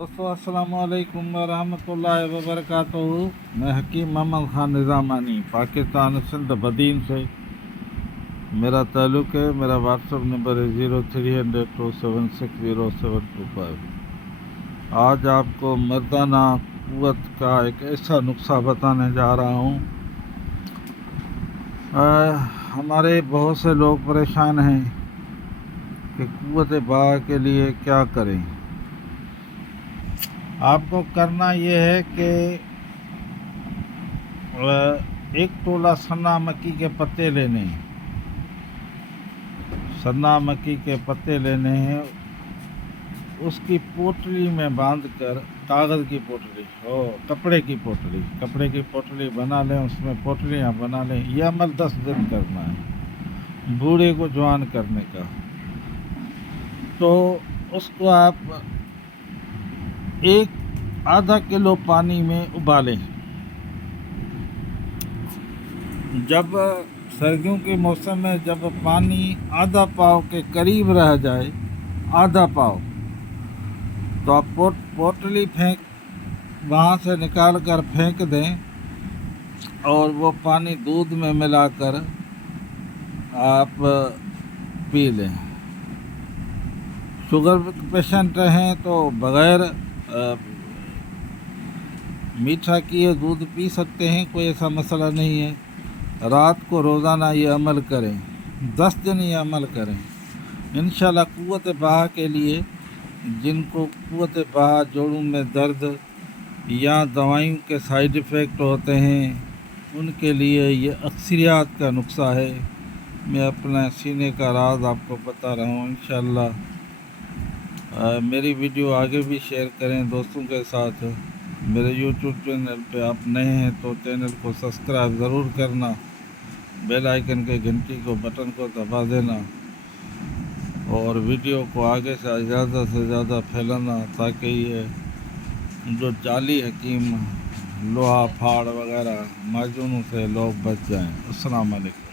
दोस्तों अस्सलाम वालेकुम वरहमतुल्लाहि वबरकातुहू। मैं हकीम मोहम्मद ख़ान निज़ामानी पाकिस्तान सिंध बदीन से मेरा ताल्लुक़ है। मेरा व्हाट्सअप नंबर है 0300260725। आज आपको मर्दाना क़ुव्वत का एक ऐसा नुस्ख़ा बताने जा रहा हूँ। हमारे बहुत से लोग परेशान हैं कि क़ुव्वत बा के लिए क्या करें। आपको करना ये है कि एक तोला सन्ना मक्की के पत्ते लेने हैं। सन्ना मक्की के पत्ते लेने हैं, उसकी पोटली में बांध कर, कागज़ की पोटली हो, कपड़े की पोटली बना लें, उसमें पोटलियाँ बना लें। यह अमल 10 दिन करना है, बूढ़े को जवान करने का। तो उसको आप आधा किलो पानी में उबालें। जब सर्दियों के मौसम में जब पानी आधा पाव के करीब रह जाए, आधा पाव, तो आप पोटली वहाँ से निकाल कर फेंक दें और वो पानी दूध में मिलाकर आप पी लें। शुगर पेशेंट हैं तो बग़ैर मीठा किए दूध पी सकते हैं, कोई ऐसा मसला नहीं है। रात को रोज़ाना ये अमल करें, 10 दिन ये अमल करें। इंशाल्लाह क़ुव्वत बहा के लिए, जिनको क़ुव्वत बहा, जोड़ों में दर्द या दवाइयों के साइड इफ़ेक्ट होते हैं, उनके लिए ये अक्सरियत का नुस्ख़ा है। मैं अपना सीने का राज आपको बता रहा हूँ। इंशाल्लाह मेरी वीडियो आगे भी शेयर करें दोस्तों के साथ। मेरे यूट्यूब चैनल पे आप नए हैं तो चैनल को सब्सक्राइब ज़रूर करना, बेल आइकन के घंटी को बटन को दबा देना और वीडियो को आगे से ज़्यादा फैलाना, ताकि ये जो जाली हकीम लोहा फाड़ वगैरह माजूनों से लोग बच जाएं। अस्सलाम वालेकुम।